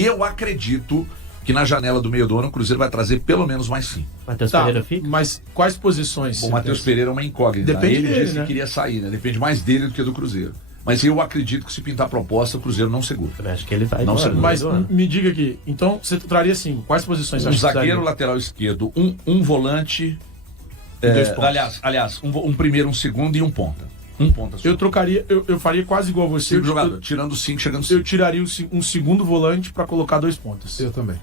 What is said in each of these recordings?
E eu acredito que na janela do meio do ano o Cruzeiro vai trazer pelo menos mais 5. Matheus Pereira fica? Mas quais posições? Bom, o Matheus Pereira é uma incógnita. Depende Ele dele, disse né? que queria sair, né? Depende mais dele do que do Cruzeiro. Mas eu acredito que se pintar proposta, o Cruzeiro não segura. Eu acho que ele vai. Não segura. Mas me diga aqui, então você traria 5. Quais posições Um você acha que zagueiro, traria? lateral esquerdo, um volante. E 2 pontos. Aliás, um primeiro, um segundo e um ponta. Um ponta só. Eu trocaria, eu faria quase igual a você. 5 jogadores, tirando 5, chegando 5. Eu tiraria um segundo volante pra colocar 2 pontas. Eu também.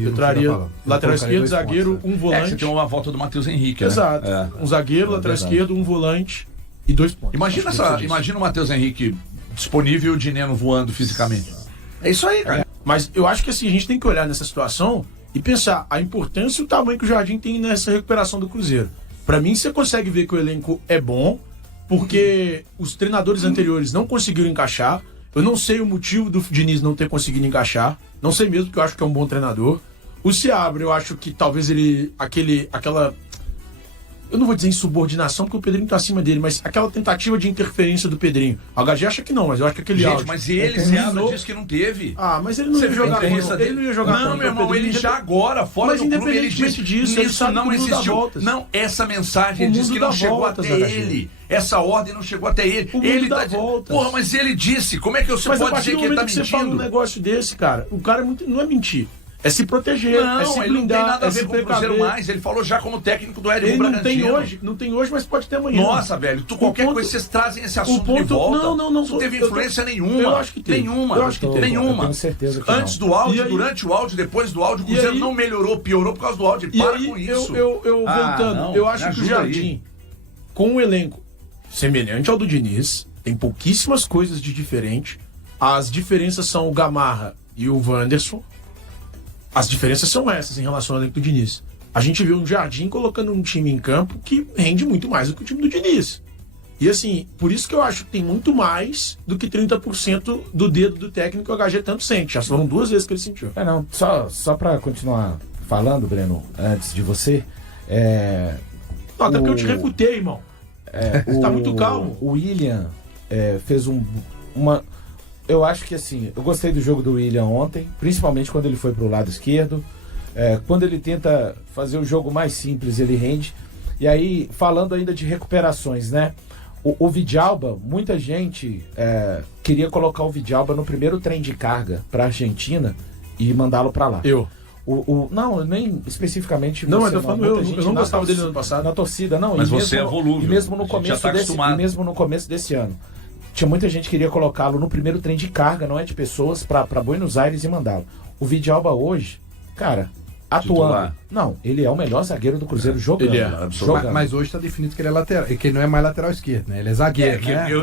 Eu traria lateral esquerdo, zagueiro, um volante. Você tem uma volta do Matheus Henrique, né? Exato. Um zagueiro, lateral esquerdo, um volante e 2 pontos. Imagina o Matheus Henrique disponível e o Dineno voando fisicamente. É isso aí, cara. Mas eu acho que assim, a gente tem que olhar nessa situação e pensar a importância e o tamanho que o Jardim tem nessa recuperação do Cruzeiro. Pra mim, você consegue ver que o elenco é bom, porque os treinadores anteriores não conseguiram encaixar. Eu não sei o motivo do Diniz não ter conseguido encaixar. Não sei mesmo, porque eu acho que é um bom treinador. O Seabra, eu acho que talvez ele... Aquela... Eu não vou dizer insubordinação, porque o Pedrinho tá acima dele, mas aquela tentativa de interferência do Pedrinho. A HG acha que não, mas eu acho que aquele Gente, áudio... mas ele, Seabra, disse que não teve. Ah, mas ele não ia jogar contra. Ele não ia jogar Não, contra meu o irmão, Pedrinho. ele já agora, fora Mas do clube, ele independentemente disse disso, ele isso sabe não que o mundo dá existiu. voltas. Não, essa mensagem O ele disse mundo que não dá chegou voltas, até HG. ele. Essa ordem não chegou até ele. O mundo Ele dá voltas. Porra, mas ele disse. Como é que você Mas a pode partir dizer do que ele tá momento que você fala um mentindo? negócio desse, cara, o cara não é mentir. É se proteger, Não, é se ele não tem blindar, nada a é ver se com o Cruzeiro precaver. mais. Ele falou já como técnico do Red Bull Ele não tem Bragantino. não tem hoje, mas pode ter amanhã. Nossa, velho, qualquer coisa vocês trazem esse assunto de volta. Não teve influência nenhuma. Eu acho que teve. Nenhuma. Eu acho que teve. Nenhuma. Eu tenho certeza que Antes não. do áudio, E aí- durante o áudio, depois do áudio, o E Cruzeiro aí- não melhorou, piorou por causa do áudio. E Para aí, com isso. eu voltando, não, eu me acho que o ajuda Jardim, aí. com um elenco semelhante ao do Diniz, tem pouquíssimas coisas de diferente. As diferenças são o Gamarra e o Wanderson. As diferenças são essas em relação ao elenco do Diniz. A gente vê um Jardim colocando um time em campo que rende muito mais do que o time do Diniz. E assim, por isso que eu acho que tem muito mais do que 30% do dedo do técnico que o HG tanto sente. Já foram 2 vezes que ele sentiu. Não, só pra continuar falando, Breno, antes de você, Não, até porque eu te refutei, irmão. Você tá muito calmo. O William fez uma... Eu acho que assim, eu gostei do jogo do William ontem, principalmente quando ele foi pro lado esquerdo. Quando ele tenta fazer o jogo mais simples, ele rende. E aí, falando ainda de recuperações, né? O Vidalba, muita gente queria colocar o Vidalba no primeiro trem de carga pra Argentina e mandá-lo pra lá. Não, nem especificamente. Não, você mas eu tô falando, Muita eu gente não na gostava dele torcida- no ano passado. Na torcida, não. Mas e você mesmo, é volúvel. E mesmo A no gente começo já tá desse, acostumado. e mesmo no começo desse ano. Tinha muita gente que queria colocá-lo no primeiro trem de carga, não é de pessoas, pra Buenos Aires e mandá-lo. O Vidalba hoje, cara, atuando. Titular. Não, ele é o melhor zagueiro do Cruzeiro jogando. Ele é, jogando. Mas hoje tá definido que ele é lateral, que ele não é mais lateral esquerdo, né? Ele é zagueiro, né? Eu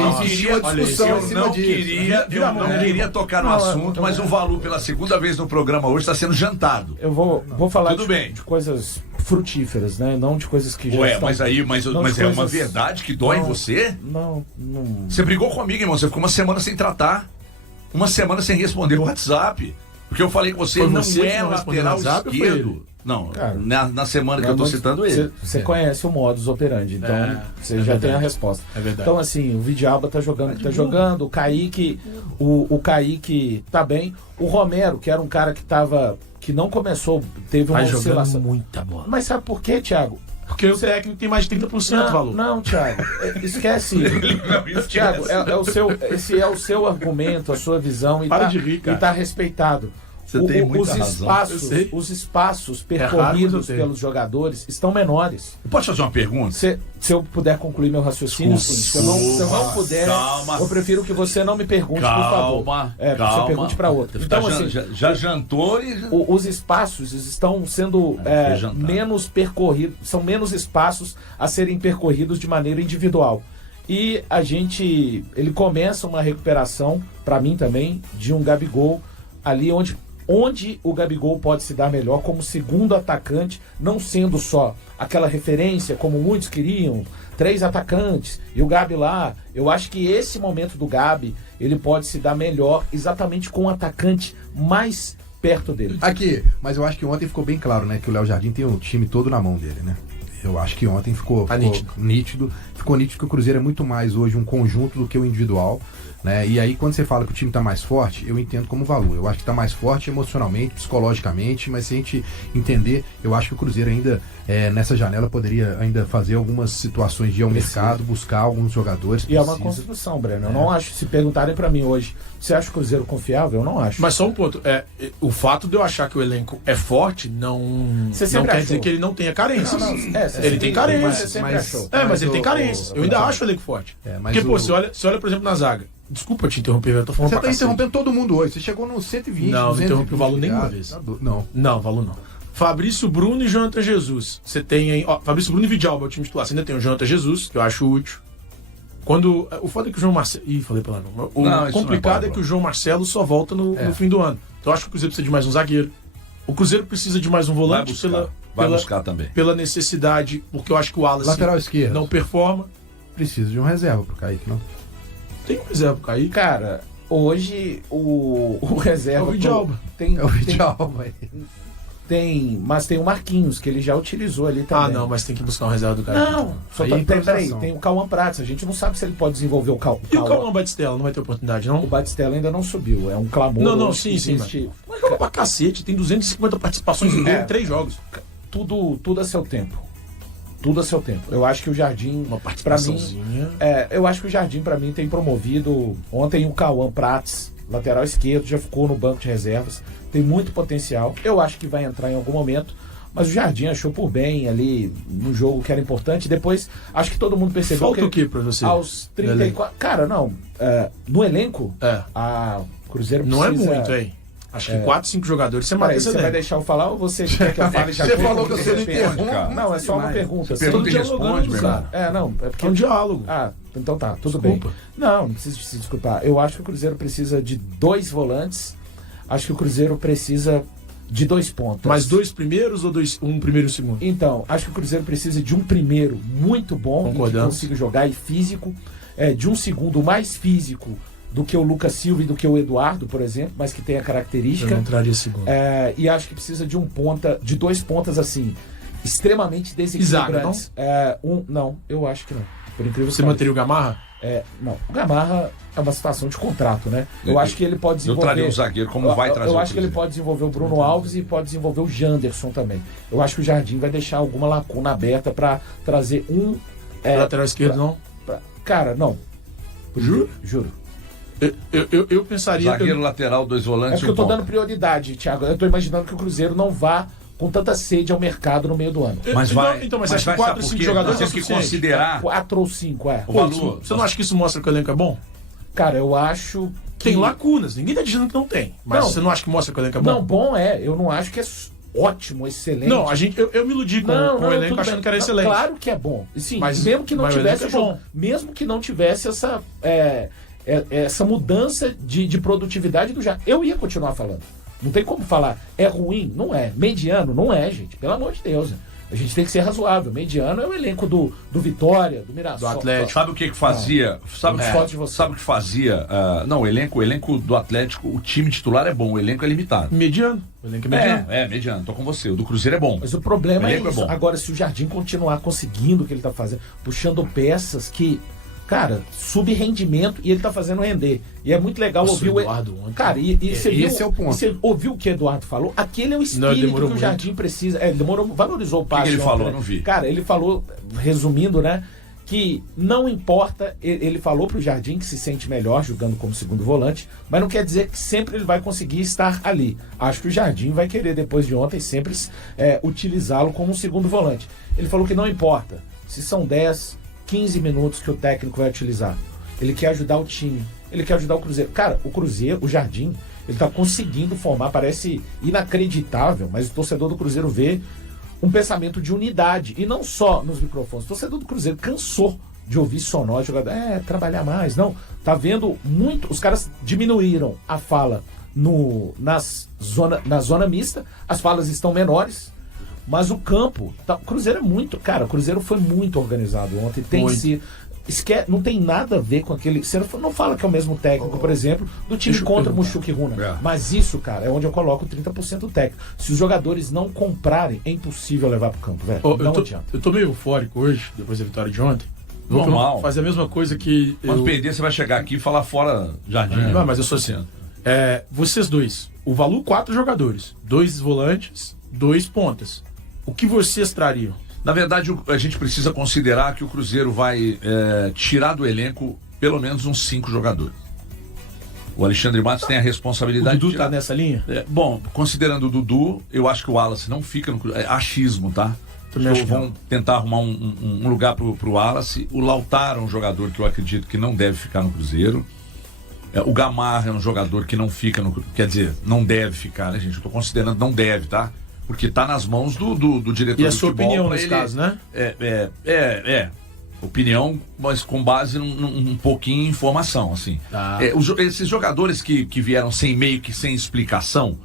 não queria, uma discussão eu em cima não disso. queria, eu não queria tocar no assunto, mas o Valu, pela segunda vez no programa hoje, está sendo jantado. Eu vou falar Tudo bem. de coisas frutíferas, né? Não de coisas que já Ué, estão... mas não mas de é uma coisas- verdade que dói em Não. você? Não. Você brigou comigo, irmão. Você ficou uma semana sem tratar. Uma semana sem responder o WhatsApp. Porque eu falei que você Foi não você que é não respondeu no lateral WhatsApp ou foi esquerdo. Não, Cara, na semana que eu tô citando ele. Você conhece o modus operandi, então você já verdade. tem a resposta. É verdade. Então, assim, o Vidalba tá jogando, o Kaique, o Kaique tá bem. O Romero, que era um cara que não começou, teve uma Vai jogando oscilação. muita bola. Mas sabe por quê, Thiago? Porque o técnico tem mais de 30% valor. Não, Thiago, esquece. Thiago, esse é o seu argumento, a sua visão e Para tá, de rir, cara. e tá respeitado. Você tem muita razão. Eu sei. Os espaços raro, mas percorridos eu tenho. pelos jogadores estão menores. Eu posso fazer uma pergunta? Se eu puder concluir meu raciocínio, sim. Se eu não puder, calma. eu prefiro que você não me pergunte, por favor. Calma, Que você pergunte para outro. Então, assim, já jantou e... os espaços estão sendo foi jantar. menos percorridos, são menos espaços a serem percorridos de maneira individual. E ele começa uma recuperação, para mim também, de um Gabigol ali onde o Gabigol pode se dar melhor como segundo atacante, não sendo só aquela referência, como muitos queriam, 3 atacantes e o Gabi lá. Eu acho que esse momento do Gabi, ele pode se dar melhor exatamente com o atacante mais perto dele. Aqui, mas eu acho que ontem ficou bem claro, né? Que o Léo Jardim tem o time todo na mão dele, né? Eu acho que ontem ficou nítido. Ficou nítido que o Cruzeiro é muito mais hoje um conjunto do que o individual. Né? E aí, quando você fala que o time está mais forte, eu entendo como valor. Eu acho que está mais forte emocionalmente, psicologicamente, mas se a gente entender, eu acho que o Cruzeiro ainda, nessa janela, poderia ainda fazer algumas situações de ir ao mercado, buscar alguns jogadores. E é uma construção, Breno. Eu não acho, se perguntarem para mim hoje, você acha o Cruzeiro confiável? Eu não acho. Mas só um ponto, o fato de eu achar que o elenco é forte não quer dizer que ele não tenha carências. Ele tem carências. Mas ele tem carências. Eu ainda acho o elenco forte. Porque, você olha, por exemplo, na zaga. Desculpa te interromper, eu tô falando Você tá interrompendo todo mundo hoje. Você chegou no 120. Não interrompi o Valu nenhuma vez. Não, Valu não. Fabrício Bruno e Jonathan Jesus. Você tem aí. Fabrício Bruno e Vidalba é o time titular. Você ainda tem o Jonathan Jesus, que eu acho útil. O foda é que o João Marcelo. Ih, falei pela não. O complicado é que o João Marcelo só volta no fim do ano. Então eu acho que o Cruzeiro precisa de mais um zagueiro. O Cruzeiro precisa de mais um volante vai buscar também. Pela necessidade, porque eu acho que o Wallace lateral esquerdo não performa. Precisa de um reserva pro Kaique, não? Tem um reserva pro Kaique? Cara, hoje o reserva. É o Vidalba. É o Vidalba. Mas tem o Marquinhos, que ele já utilizou ali também. Não, mas tem que buscar um reserva do Kaique. Não, tem o Cauã Prates. A gente não sabe se ele pode desenvolver o Cauã. E o Cauã Batistella não vai ter oportunidade, não? O Batistella ainda não subiu. É um clamor. Não, sim. Mas joga pra cacete. Tem 250 participações em 3 jogos. Tudo a seu tempo. Tudo a seu tempo. Eu acho que o Jardim, uma participaçãozinha. Eu acho que o Jardim, pra mim, tem promovido. Ontem o Cauã Prates, lateral esquerdo, já ficou no banco de reservas. Tem muito potencial. Eu acho que vai entrar em algum momento. Mas o Jardim achou por bem ali no jogo que era importante. Depois, acho que todo mundo percebeu. Falta o que pra você? Aos 34. Cara, não. No elenco, o Cruzeiro precisa. Não é muito, hein? Acho que 4, 5 jogadores você mata. Você vai deixar eu falar ou você quer que eu fale já? Você falou que você não interrompe. Não, é só uma pergunta. Você pergunta e responde, meu irmão. É porque é um diálogo. Então tá, tudo bem. Não precisa se desculpar. Eu acho que o Cruzeiro precisa de 2 volantes. Acho que o Cruzeiro precisa de 2 pontas. Mas 2 primeiros ou um primeiro e um segundo? Então, acho que o Cruzeiro precisa de um primeiro muito bom, que consiga jogar e físico, de um segundo mais físico do que o Lucas Silva e do que o Eduardo, por exemplo, mas que tem a característica. Eu não traria segundo. E acho que precisa de de 2 pontas assim, extremamente desequilibrantes. Não, eu acho que não. Por incrível que você manteria o Gamarra? Não, o Gamarra é uma situação de contrato, né? Eu acho que ele pode desenvolver. Eu traria um zagueiro, como vai trazer Eu acho que ele pode desenvolver o Bruno Alves e pode desenvolver o Janderson também. Eu acho que o Jardim vai deixar alguma lacuna aberta para trazer lateral esquerdo, não? Cara, não. Juro. Eu pensaria. Zagueiro lateral, 2 volantes. É porque eu tô dando prioridade, Thiago. Eu tô imaginando que o Cruzeiro não vá com tanta sede ao mercado no meio do ano. Mas vai. Então, mas acho que 4 ou 5 jogadores temos que considerar. 4 ou 5, Você não acha que isso mostra que o elenco é bom? Cara, eu acho que. Tem lacunas. Ninguém tá dizendo que não tem. Mas você não acha que mostra que o elenco é bom? Não, bom é. Eu não acho que é ótimo, excelente. Não, eu me iludi com o elenco achando que era excelente. Claro que é bom. Sim, mas mesmo que não tivesse bom. Mesmo que não tivesse essa mudança de produtividade do Jardim, eu ia continuar falando. Não tem como falar, é ruim? Não é. Mediano? Não é, gente. Pelo amor de Deus. A gente tem que ser razoável. Mediano é o elenco do Vitória, do Mirassol. Do Atlético. Sabe o que fazia? Sabe o que fazia? O elenco do Atlético, o time titular é bom, o elenco é limitado. Mediano. O elenco é mediano. Mediano. Tô com você. O do Cruzeiro é bom. Mas o problema é isso. Agora, se o Jardim continuar conseguindo o que ele tá fazendo, puxando peças que... Cara, sub-rendimento e ele tá fazendo render. E é muito legal ouvir o Eduardo ontem. Cara, esse é o ponto. Você ouviu o que o Eduardo falou? Aquele é o espírito que o Jardim precisa. Valorizou o passe. O que ele falou? Não vi. Cara, ele falou, resumindo, né? Que não importa, ele falou pro Jardim que se sente melhor jogando como segundo volante, mas não quer dizer que sempre ele vai conseguir estar ali. Acho que o Jardim vai querer, depois de ontem, sempre utilizá-lo como um segundo volante. Ele falou que não importa se são 10, 15 minutos que o técnico vai utilizar. Ele quer ajudar o time. Ele quer ajudar o Cruzeiro. Cara, o Cruzeiro, o Jardim, ele tá conseguindo formar, parece inacreditável, mas o torcedor do Cruzeiro vê um pensamento de unidade. E não só nos microfones. O torcedor do Cruzeiro cansou de ouvir sonoro, jogador, trabalhar mais. Não, tá vendo muito... Os caras diminuíram a fala na zona mista. As falas estão menores. Mas o campo, o Cruzeiro é muito... Cara, o Cruzeiro foi muito organizado ontem. não tem nada a ver com aquele... Você não fala que é o mesmo técnico, por exemplo, do time contra o Mushuki Runa. Mas isso, cara, é onde eu coloco 30% do técnico. Se os jogadores não comprarem, é impossível levar pro campo, velho. Não adianta. Eu tô meio eufórico hoje, depois da vitória de ontem. Normal. Fazer a mesma coisa que... Quando perder, você vai chegar aqui e falar fora Jardim. Não, mas eu sou assim. Vocês dois. O Valu, 4 jogadores. 2 volantes, 2 pontas. O que vocês trariam? Na verdade, a gente precisa considerar que o Cruzeiro vai tirar do elenco pelo menos uns 5 jogadores. O Alexandre Matos tem a responsabilidade... O Dudu tá nessa linha? Bom, considerando o Dudu, eu acho que o Wallace não fica no Cruzeiro. É achismo, tá? Vão tentar arrumar um lugar pro Wallace. O Lautaro é um jogador que eu acredito que não deve ficar no Cruzeiro. O Gamarra é um jogador que não fica no... Quer dizer, não deve ficar, né, gente? Eu tô considerando não deve, tá? Porque tá nas mãos do diretor e a do sua futebol, opinião nesse caso, né? Opinião, mas com base um pouquinho em informação, assim. Esses jogadores que vieram meio que sem explicação,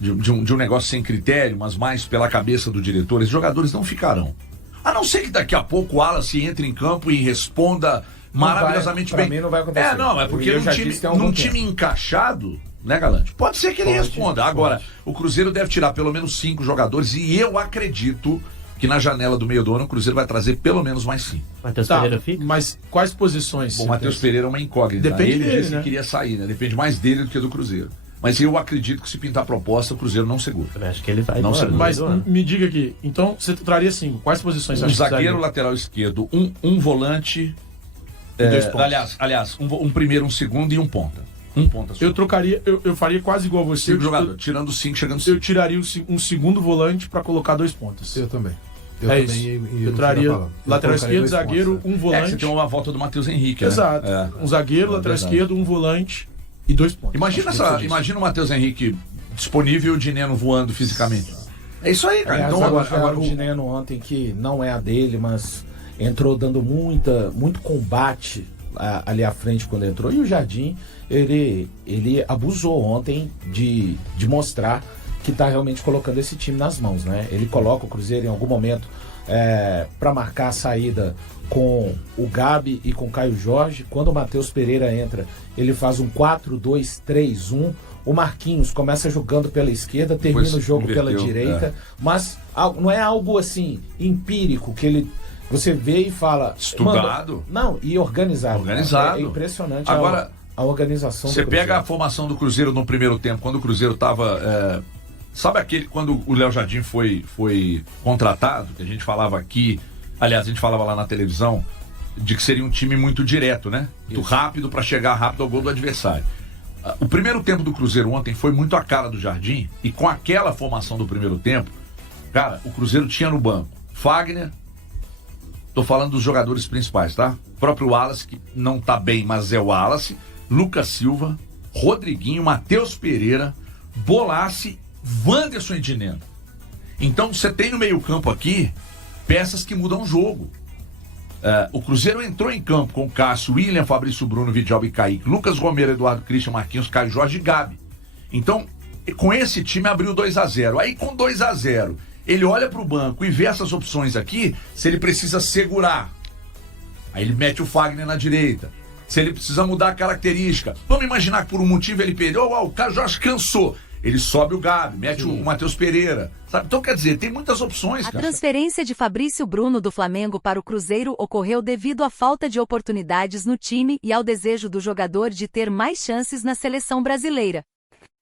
de um negócio sem critério, mas mais pela cabeça do diretor, esses jogadores não ficarão. A não ser que daqui a pouco o Wallace entre em campo e responda maravilhosamente bem. Pra mim não vai acontecer. É porque num time encaixado, né, Galante? Pode ser que ele responda. Agora, o Cruzeiro deve tirar pelo menos 5 jogadores e eu acredito que na janela do meio do ano o Cruzeiro vai trazer pelo menos mais 5. Matheus Pereira fica? Mas quais posições? Bom, o Matheus Pereira é uma incógnita. Depende ele dele, disse né? que queria sair, né? Depende mais dele do que do Cruzeiro. Mas eu acredito que se pintar proposta, o Cruzeiro não segura. Eu acho que ele vai. Não segura. Mas me diga aqui, então você traria 5. Quais posições você Um acha que zagueiro, precisaria? lateral esquerdo, um volante. E 2 pontas. Aliás, um primeiro, um segundo e um ponta. Um ponta só. Eu trocaria, eu faria quase igual a você. 5 jogadores, tirando 5, chegando 5. Eu tiraria um segundo volante pra colocar 2 pontas. Eu também. Isso. Eu traria lateral esquerdo, zagueiro, um volante. Você tem uma volta do Matheus Henrique, Exato. né? Um zagueiro, lateral esquerdo, um volante e 2 pontas. Imagina o Matheus Henrique disponível e o Dineno voando fisicamente. É isso aí, cara. Aliás, Então, agora o Dineno ontem, que não é a dele, mas entrou dando muito combate ali à frente quando entrou. E o Jardim, ele abusou ontem de mostrar que está realmente colocando esse time nas mãos, né? Ele coloca o Cruzeiro em algum momento para marcar a saída com o Gabi e com o Caio Jorge. Quando o Matheus Pereira entra, ele faz um 4-2-3-1. O Marquinhos começa jogando pela esquerda, termina o jogo pela direita, mas não é algo assim empírico que você vê e fala... Estudado? Não, e organizado. Organizado. É impressionante. Agora, a organização do Você Cruzeiro. pega a formação do Cruzeiro no primeiro tempo, quando o Cruzeiro estava... sabe quando o Léo Jardim foi contratado, que a gente falava aqui, aliás, a gente falava lá na televisão, de que seria um time muito direto, né? Muito rápido para chegar rápido ao gol do adversário. O primeiro tempo do Cruzeiro ontem foi muito a cara do Jardim, e com aquela formação do primeiro tempo, cara, o Cruzeiro tinha no banco Fagner, tô falando dos jogadores principais, tá? O próprio Wallace, que não tá bem, mas é o Wallace, Lucas Silva, Rodriguinho, Matheus Pereira, Bolassi, Wanderson e Dineno. Então você tem no meio campo aqui peças que mudam o jogo. O Cruzeiro entrou em campo com Cássio, William, Fabrício Bruno, Vidal e Kaique, Lucas Romero, Eduardo Christian, Marquinhos, Caio Jorge e Gabi. Então, com esse time abriu 2-0. Aí com 2-0, ele olha pro banco e vê essas opções aqui, se ele precisa segurar. Aí ele mete o Fagner na direita. Se ele precisa mudar a característica. Vamos imaginar que por um motivo ele perdeu, o Caio Jorge cansou. Ele sobe o Gabi, mete o Matheus Pereira. Sabe? Então, quer dizer, tem muitas opções, cara. A transferência de Fabrício Bruno do Flamengo para o Cruzeiro ocorreu devido à falta de oportunidades no time e ao desejo do jogador de ter mais chances na seleção brasileira.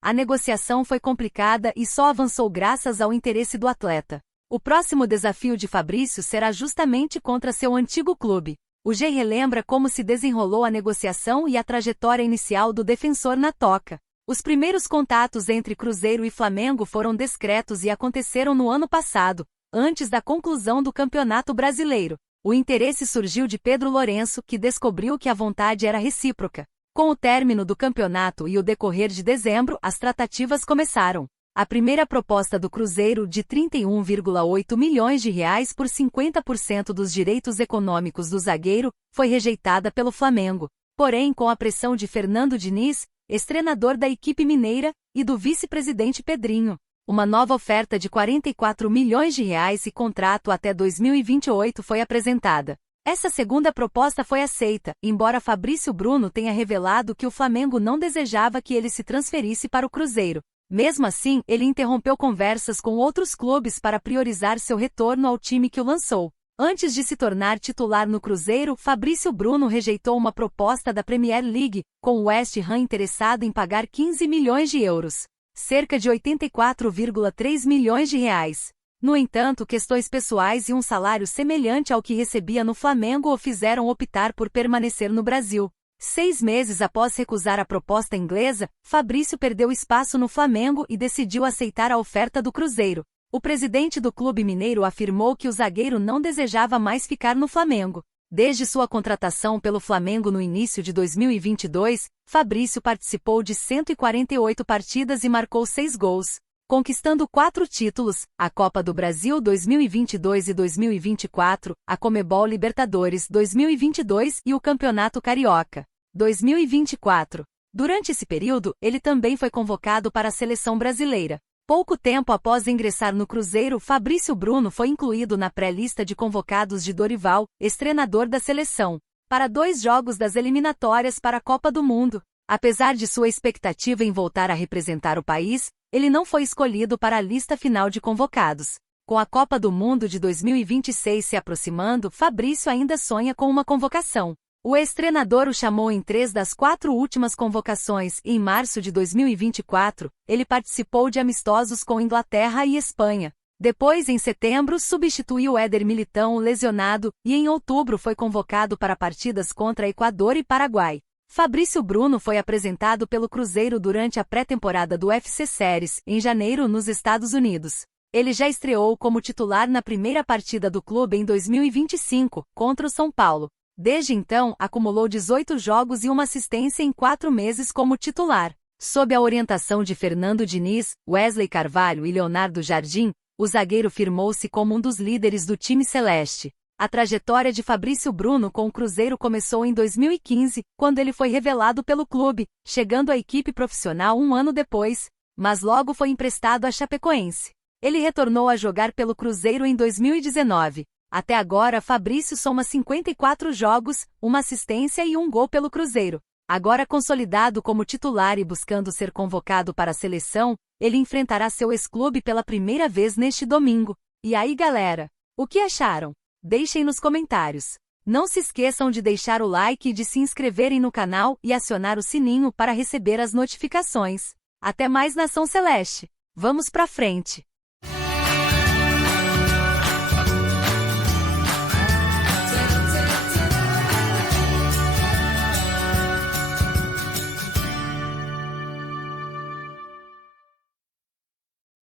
A negociação foi complicada e só avançou graças ao interesse do atleta. O próximo desafio de Fabrício será justamente contra seu antigo clube. O G relembra como se desenrolou a negociação e a trajetória inicial do defensor na toca. Os primeiros contatos entre Cruzeiro e Flamengo foram discretos e aconteceram no ano passado, antes da conclusão do Campeonato Brasileiro. O interesse surgiu de Pedro Lourenço, que descobriu que a vontade era recíproca. Com o término do campeonato e o decorrer de dezembro, as tratativas começaram. A primeira proposta do Cruzeiro, de 31,8 milhões de reais por 50% dos direitos econômicos do zagueiro, foi rejeitada pelo Flamengo. Porém, com a pressão de Fernando Diniz, ex-treinador da equipe mineira, e do vice-presidente Pedrinho, uma nova oferta de 44 milhões de reais e contrato até 2028 foi apresentada. Essa segunda proposta foi aceita, embora Fabrício Bruno tenha revelado que o Flamengo não desejava que ele se transferisse para o Cruzeiro. Mesmo assim, ele interrompeu conversas com outros clubes para priorizar seu retorno ao time que o lançou. Antes de se tornar titular no Cruzeiro, Fabrício Bruno rejeitou uma proposta da Premier League, com o West Ham interessado em pagar 15 milhões de euros, cerca de 84,3 milhões de reais. No entanto, questões pessoais e um salário semelhante ao que recebia no Flamengo o fizeram optar por permanecer no Brasil. 6 meses após recusar a proposta inglesa, Fabrício perdeu espaço no Flamengo e decidiu aceitar a oferta do Cruzeiro. O presidente do clube mineiro afirmou que o zagueiro não desejava mais ficar no Flamengo. Desde sua contratação pelo Flamengo no início de 2022, Fabrício participou de 148 partidas e marcou 6 gols, conquistando 4 títulos, a Copa do Brasil 2022 e 2024, a Comebol Libertadores 2022 e o Campeonato Carioca 2024. Durante esse período, ele também foi convocado para a seleção brasileira. Pouco tempo após ingressar no Cruzeiro, Fabrício Bruno foi incluído na pré-lista de convocados de Dorival, ex-treinador da seleção, para 2 jogos das eliminatórias para a Copa do Mundo. Apesar de sua expectativa em voltar a representar o país, ele não foi escolhido para a lista final de convocados. Com a Copa do Mundo de 2026 se aproximando, Fabrício ainda sonha com uma convocação. O ex-treinador o chamou em 3 das 4 últimas convocações e em março de 2024, ele participou de amistosos com Inglaterra e Espanha. Depois, em setembro, substituiu Éder Militão lesionado e em outubro foi convocado para partidas contra Equador e Paraguai. Fabrício Bruno foi apresentado pelo Cruzeiro durante a pré-temporada do UFC Series, em janeiro, nos Estados Unidos. Ele já estreou como titular na primeira partida do clube em 2025, contra o São Paulo. Desde então, acumulou 18 jogos e uma assistência em 4 meses como titular. Sob a orientação de Fernando Diniz, Wesley Carvalho e Leonardo Jardim, o zagueiro firmou-se como um dos líderes do time celeste. A trajetória de Fabrício Bruno com o Cruzeiro começou em 2015, quando ele foi revelado pelo clube, chegando à equipe profissional 1 ano depois, mas logo foi emprestado à Chapecoense. Ele retornou a jogar pelo Cruzeiro em 2019. Até agora, Fabrício soma 54 jogos, uma assistência e 1 gol pelo Cruzeiro. Agora consolidado como titular e buscando ser convocado para a seleção, ele enfrentará seu ex-clube pela primeira vez neste domingo. E aí, galera? O que acharam? Deixem nos comentários. Não se esqueçam de deixar o like e de se inscreverem no canal e acionar o sininho para receber as notificações. Até mais, Nação Celeste! Vamos pra frente!